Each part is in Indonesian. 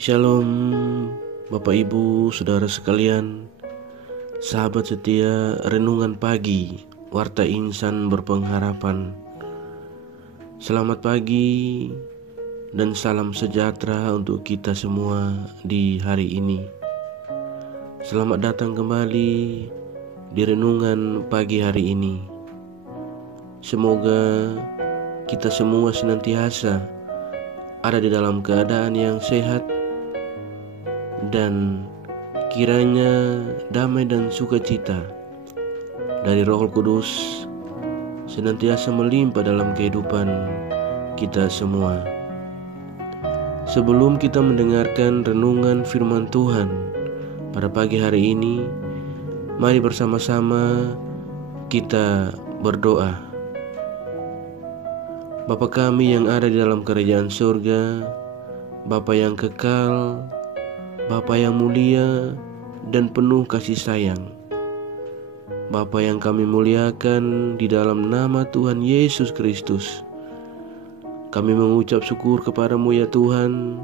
Shalom Bapak Ibu Saudara sekalian, sahabat setia renungan pagi Warta Insan Berpengharapan. Selamat pagi dan salam sejahtera untuk kita semua di hari ini. Selamat datang kembali di renungan pagi hari ini. Semoga kita semua senantiasa ada di dalam keadaan yang sehat, dan kiranya damai dan sukacita dari Roh Kudus senantiasa melimpah dalam kehidupan kita semua. Sebelum kita mendengarkan renungan firman Tuhan pada pagi hari ini, mari bersama-sama kita berdoa. Bapa kami yang ada di dalam kerajaan surga, Bapa yang kekal, Bapa yang mulia dan penuh kasih sayang, Bapa yang kami muliakan di dalam nama Tuhan Yesus Kristus, kami mengucap syukur kepadamu ya Tuhan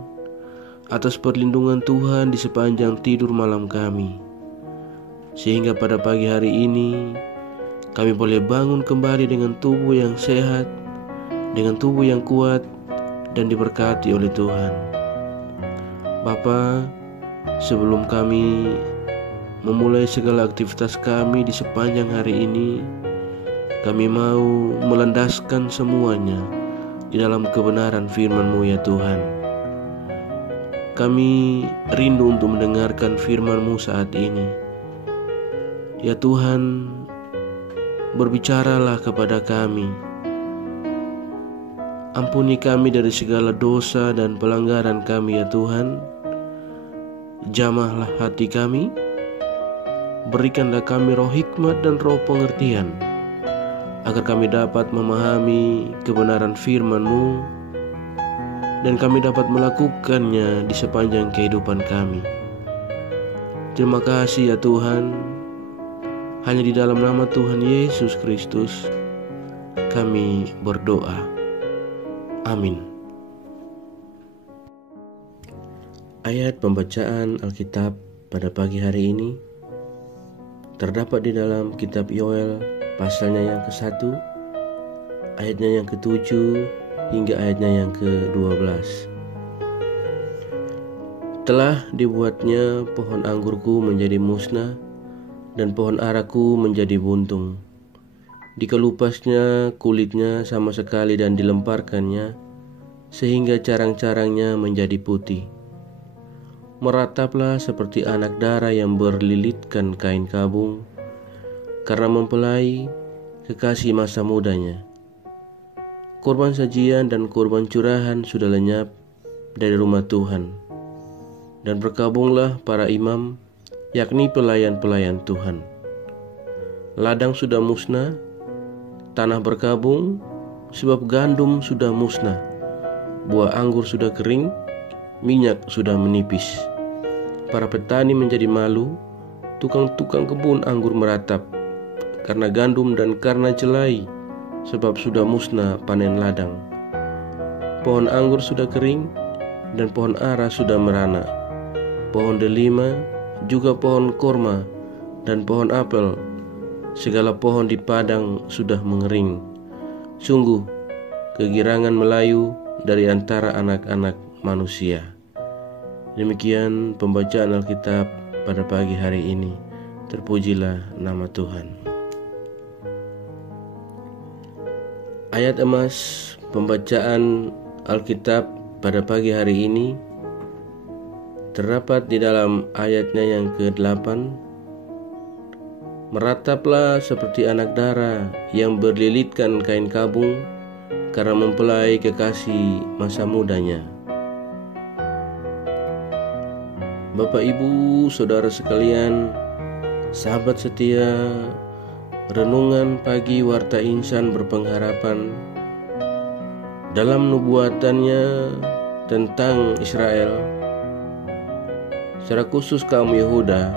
atas perlindungan Tuhan di sepanjang tidur malam kami, sehingga pada pagi hari ini kami boleh bangun kembali dengan tubuh yang sehat, dengan tubuh yang kuat dan diberkati oleh Tuhan. Bapa, sebelum kami memulai segala aktivitas kami di sepanjang hari ini, kami mau melandaskan semuanya di dalam kebenaran firman-Mu ya Tuhan. Kami rindu untuk mendengarkan firman-Mu saat ini. Ya Tuhan, berbicaralah kepada kami. Ampuni kami dari segala dosa dan pelanggaran kami ya Tuhan. Jamahlah hati kami, berikanlah kami roh hikmat dan roh pengertian, agar kami dapat memahami kebenaran firman-Mu dan kami dapat melakukannya di sepanjang kehidupan kami. Terima kasih ya Tuhan. Hanya di dalam nama Tuhan Yesus Kristus kami berdoa. Amin. Ayat pembacaan Alkitab pada pagi hari ini terdapat di dalam kitab Yoel pasalnya yang ke-1, ayatnya yang ke-7 hingga ayatnya yang ke-12. Telah dibuatnya pohon anggurku menjadi musnah dan pohon araku menjadi buntung. Dikelupasnya kulitnya sama sekali dan dilemparkannya sehingga carang-carangnya menjadi putih. Merataplah seperti anak dara yang berlilitkan kain kabung karena mempelai kekasih masa mudanya. Korban sajian dan korban curahan sudah lenyap dari rumah Tuhan, dan berkabunglah para imam, yakni pelayan-pelayan Tuhan. Ladang sudah musnah, tanah berkabung, sebab gandum sudah musnah, buah anggur sudah kering, minyak sudah menipis. Para petani menjadi malu, tukang-tukang kebun anggur meratap, karena gandum dan karena jelai, sebab sudah musnah panen ladang. Pohon anggur sudah kering, dan pohon ara sudah merana. Pohon delima, juga pohon korma, dan pohon apel, segala pohon di padang sudah mengering. Sungguh, kegirangan melayu dari antara anak-anak manusia. Demikian pembacaan Alkitab pada pagi hari ini. Terpujilah nama Tuhan. Ayat emas pembacaan Alkitab pada pagi hari ini terdapat di dalam ayatnya yang ke-8. Merataplah seperti anak dara yang berlilitkan kain kabung karena mempelai kekasih masa mudanya. Bapak Ibu Saudara sekalian, sahabat setia renungan pagi Warta Insan Berpengharapan, dalam nubuatannya tentang Israel, secara khusus kaum Yehuda,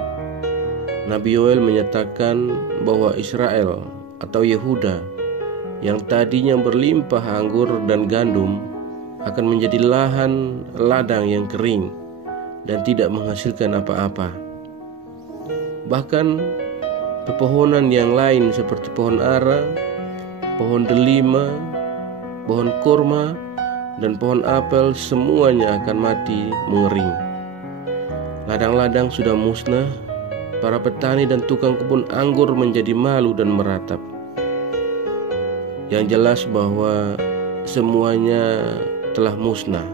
Nabi Yoel menyatakan bahwa Israel atau Yehuda yang tadinya berlimpah anggur dan gandum akan menjadi lahan ladang yang kering dan tidak menghasilkan apa-apa. Bahkan pepohonan yang lain seperti pohon ara, pohon delima, pohon kurma, dan pohon apel semuanya akan mati mengering. Ladang-ladang sudah musnah, para petani dan tukang kebun anggur menjadi malu dan meratap. Yang jelas bahwa semuanya telah musnah.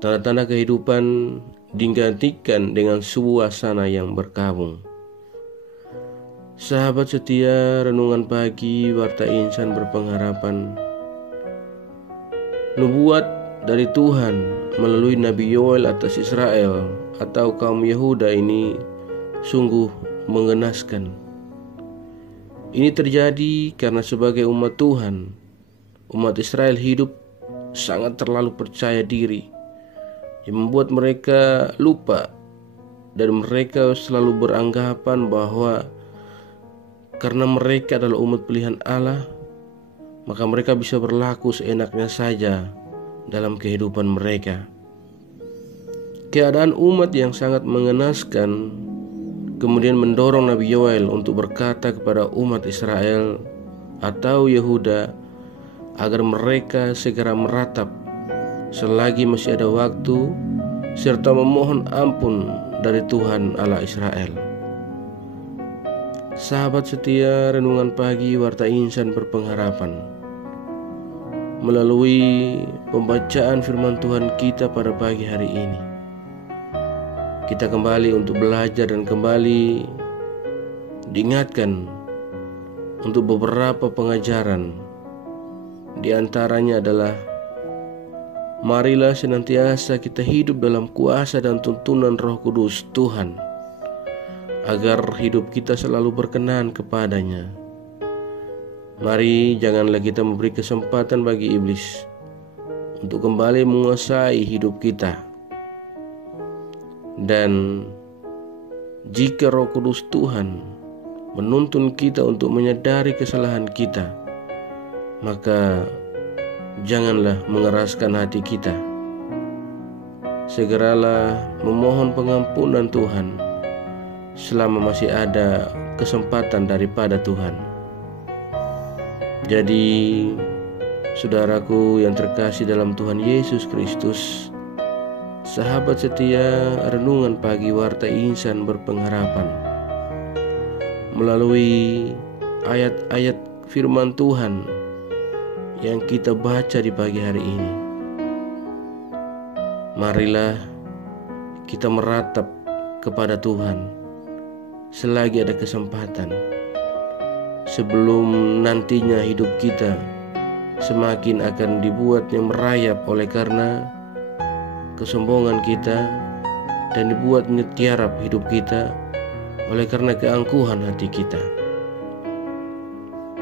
Tanda-tanda kehidupan digantikan dengan suasana yang berkabung. Sahabat setia, renungan pagi Warta Insan Berpengharapan. Nubuat dari Tuhan melalui Nabi Yoel atas Israel atau kaum Yehuda ini sungguh mengenaskan. Ini terjadi karena sebagai umat Tuhan, umat Israel hidup sangat terlalu percaya diri, yang membuat mereka lupa dan mereka selalu beranggapan bahwa karena mereka adalah umat pilihan Allah, maka mereka bisa berlaku seenaknya saja dalam kehidupan mereka. Keadaan umat yang sangat mengenaskan kemudian mendorong Nabi Yoel untuk berkata kepada umat Israel atau Yehuda agar mereka segera meratap selagi masih ada waktu, serta memohon ampun dari Tuhan Allah Israel. Sahabat setia, renungan pagi Warta Insan Berpengharapan. Melalui pembacaan firman Tuhan kita pada pagi hari ini, kita kembali untuk belajar dan kembali diingatkan untuk beberapa pengajaran. Di antaranya adalah marilah senantiasa kita hidup dalam kuasa dan tuntunan Roh Kudus Tuhan, agar hidup kita selalu berkenan kepadanya. Mari janganlah kita memberi kesempatan bagi iblis untuk kembali menguasai hidup kita. Dan jika Roh Kudus Tuhan menuntun kita untuk menyadari kesalahan kita, maka janganlah mengeraskan hati kita. Segeralah memohon pengampunan Tuhan selama masih ada kesempatan daripada Tuhan. Jadi, saudaraku yang terkasih dalam Tuhan Yesus Kristus, sahabat setia renungan pagi Warta Insan Berpengharapan, melalui ayat-ayat firman Tuhan yang kita baca di pagi hari ini, marilah kita meratap kepada Tuhan selagi ada kesempatan, sebelum nantinya hidup kita semakin akan dibuatnya merayap oleh karena kesombongan kita, dan dibuatnya tiarap hidup kita oleh karena keangkuhan hati kita.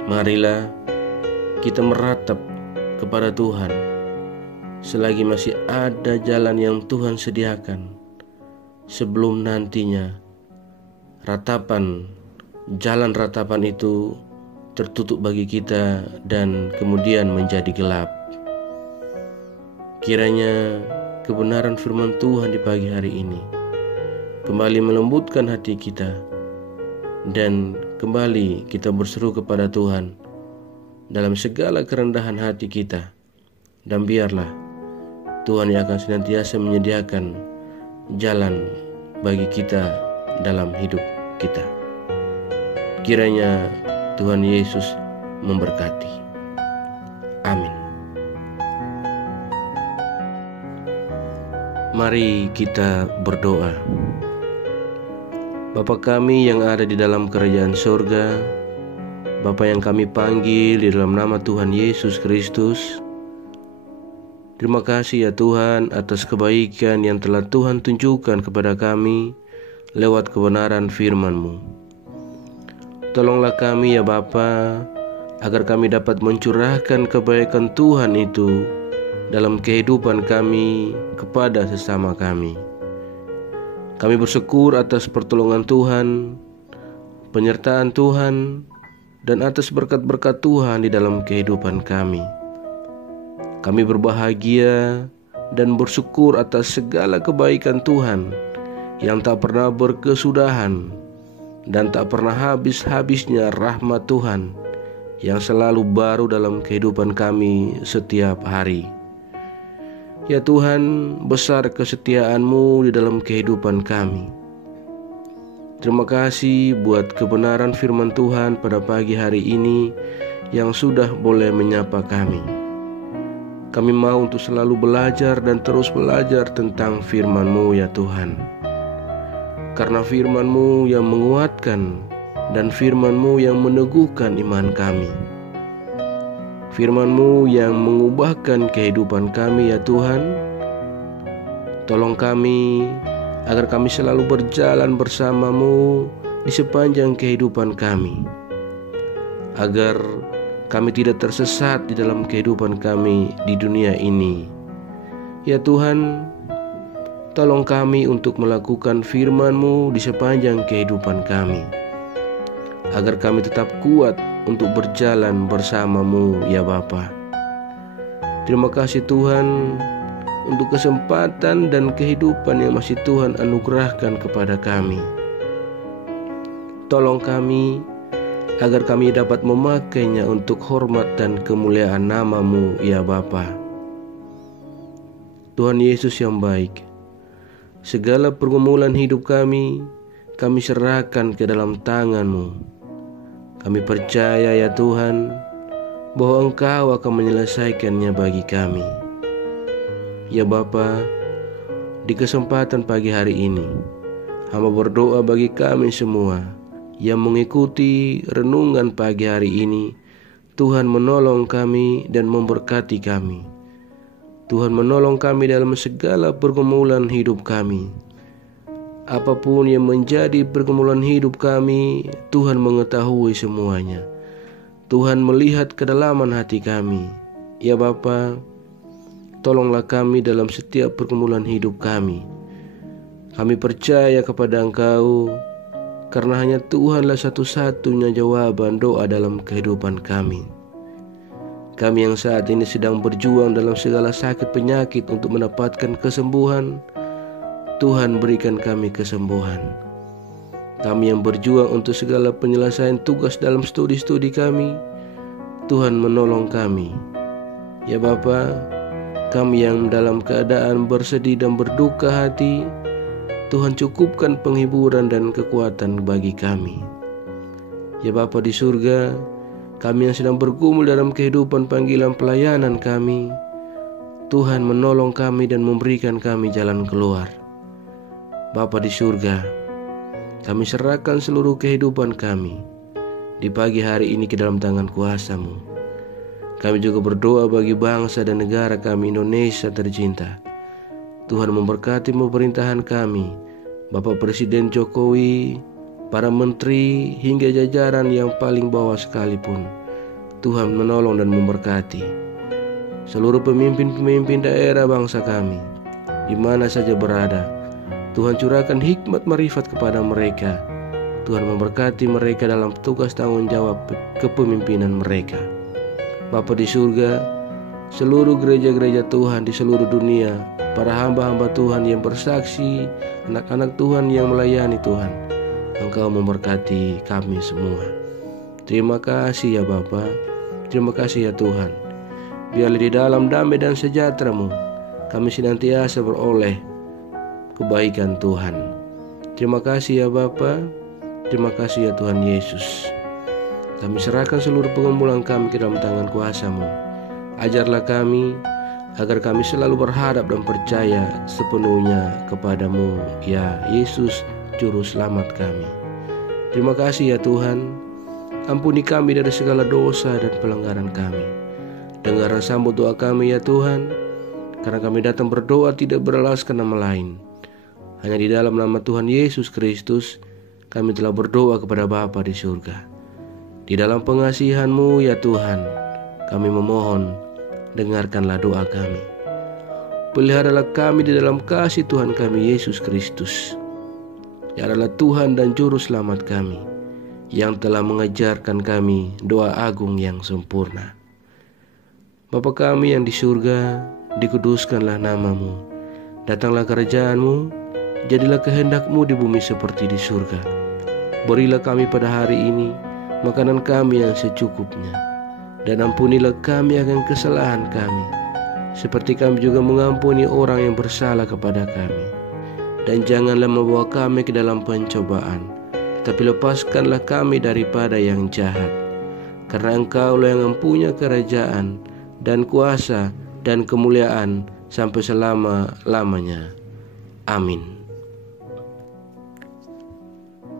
Marilah kita meratap kepada Tuhan selagi masih ada jalan yang Tuhan sediakan, sebelum nantinya jalan ratapan itu tertutup bagi kita dan kemudian menjadi gelap. Kiranya kebenaran firman Tuhan di pagi hari ini kembali melembutkan hati kita, dan kembali kita berseru kepada Tuhan dalam segala kerendahan hati kita. Dan biarlah Tuhan yang akan senantiasa menyediakan jalan bagi kita dalam hidup kita. Kiranya Tuhan Yesus memberkati. Amin. Mari kita berdoa. Bapa kami yang ada di dalam kerajaan surga, Bapa yang kami panggil di dalam nama Tuhan Yesus Kristus, terima kasih ya Tuhan atas kebaikan yang telah Tuhan tunjukkan kepada kami lewat kebenaran firman-Mu. Tolonglah kami ya Bapa, agar kami dapat mencurahkan kebaikan Tuhan itu dalam kehidupan kami kepada sesama kami. Kami bersyukur atas pertolongan Tuhan, penyertaan Tuhan, dan atas berkat-berkat Tuhan di dalam kehidupan kami. Kami berbahagia dan bersyukur atas segala kebaikan Tuhan yang tak pernah berkesudahan dan tak pernah habis-habisnya rahmat Tuhan yang selalu baru dalam kehidupan kami setiap hari. Ya Tuhan, besar kesetiaan-Mu di dalam kehidupan kami. Terima kasih buat kebenaran firman Tuhan pada pagi hari ini yang sudah boleh menyapa kami. Kami mau untuk selalu belajar dan terus belajar tentang firman-Mu ya Tuhan. Karena firman-Mu yang menguatkan dan firman-Mu yang meneguhkan iman kami. Firman-Mu yang mengubahkan kehidupan kami ya Tuhan. Tolong kami agar kami selalu berjalan bersama-Mu di sepanjang kehidupan kami, agar kami tidak tersesat di dalam kehidupan kami di dunia ini. Ya Tuhan, tolong kami untuk melakukan firman-Mu di sepanjang kehidupan kami, agar kami tetap kuat untuk berjalan bersama-Mu ya Bapa. Terima kasih Tuhan untuk kesempatan dan kehidupan yang masih Tuhan anugerahkan kepada kami. Tolong kami agar kami dapat memakainya untuk hormat dan kemuliaan nama-Mu ya Bapa. Tuhan Yesus yang baik, segala pergumulan hidup kami serahkan ke dalam tangan-Mu. Kami percaya ya Tuhan bahwa Engkau akan menyelesaikannya bagi kami. Ya Bapa, di kesempatan pagi hari ini, hamba berdoa bagi kami semua yang mengikuti renungan pagi hari ini. Tuhan menolong kami dan memberkati kami. Tuhan menolong kami dalam segala pergumulan hidup kami. Apapun yang menjadi pergumulan hidup kami, Tuhan mengetahui semuanya. Tuhan melihat kedalaman hati kami. Ya Bapa, tolonglah kami dalam setiap pergumulan hidup kami. Kami percaya kepada Engkau, karena hanya Tuhanlah satu-satunya jawaban doa dalam kehidupan kami. Kami yang saat ini sedang berjuang dalam segala sakit penyakit untuk mendapatkan kesembuhan, Tuhan berikan kami kesembuhan. Kami yang berjuang untuk segala penyelesaian tugas dalam studi-studi kami, Tuhan menolong kami. Ya Bapa, kami yang dalam keadaan bersedih dan berduka hati, Tuhan cukupkan penghiburan dan kekuatan bagi kami. Ya Bapa di surga, kami yang sedang bergumul dalam kehidupan panggilan pelayanan kami, Tuhan menolong kami dan memberikan kami jalan keluar. Bapa di surga, kami serahkan seluruh kehidupan kami di pagi hari ini ke dalam tangan kuasa-Mu. Kami juga berdoa bagi bangsa dan negara kami Indonesia tercinta. Tuhan memberkati pemerintahan kami, Bapak Presiden Jokowi, para menteri hingga jajaran yang paling bawah sekalipun. Tuhan menolong dan memberkati seluruh pemimpin-pemimpin daerah bangsa kami, di mana saja berada. Tuhan curahkan hikmat marifat kepada mereka. Tuhan memberkati mereka dalam tugas tanggung jawab kepemimpinan mereka. Bapa di surga, seluruh gereja-gereja Tuhan di seluruh dunia, para hamba-hamba Tuhan yang bersaksi, anak-anak Tuhan yang melayani Tuhan, Engkau memberkati kami semua. Terima kasih ya Bapa, terima kasih ya Tuhan. Biarlah di dalam damai dan sejahtera-Mu kami senantiasa beroleh kebaikan Tuhan. Terima kasih ya Bapa, terima kasih ya Tuhan Yesus. Kami serahkan seluruh pergumulan kami ke dalam tangan kuasa-Mu. Ajarlah kami agar kami selalu berharap dan percaya sepenuhnya kepada-Mu ya Yesus, Juru Selamat kami. Terima kasih ya Tuhan. Ampuni kami dari segala dosa dan pelanggaran kami. Dengar dan sambut doa kami ya Tuhan, karena kami datang berdoa tidak beralaskan nama lain. Hanya di dalam nama Tuhan Yesus Kristus kami telah berdoa kepada Bapa di surga. Di dalam pengasihan-Mu ya Tuhan, kami memohon, dengarkanlah doa kami. Peliharalah kami di dalam kasih Tuhan kami Yesus Kristus. Ya adalah Tuhan dan Juru Selamat kami, yang telah mengajarkan kami doa agung yang sempurna. Bapa kami yang di surga, dikuduskanlah namamu. Datanglah kerajaan-Mu, jadilah kehendak-Mu di bumi seperti di surga. Berilah kami pada hari ini makanan kami yang secukupnya, dan ampunilah kami akan kesalahan kami, seperti kami juga mengampuni orang yang bersalah kepada kami. Dan janganlah membawa kami ke dalam pencobaan, tetapi lepaskanlah kami daripada yang jahat. Karena Engkau-Lah yang mempunyai kerajaan dan kuasa dan kemuliaan sampai selama-lamanya. Amin.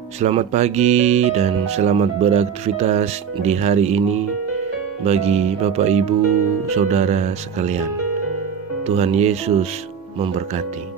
Selamat pagi dan selamat beraktivitas di hari ini bagi Bapak, Ibu, Saudara sekalian. Tuhan Yesus memberkati.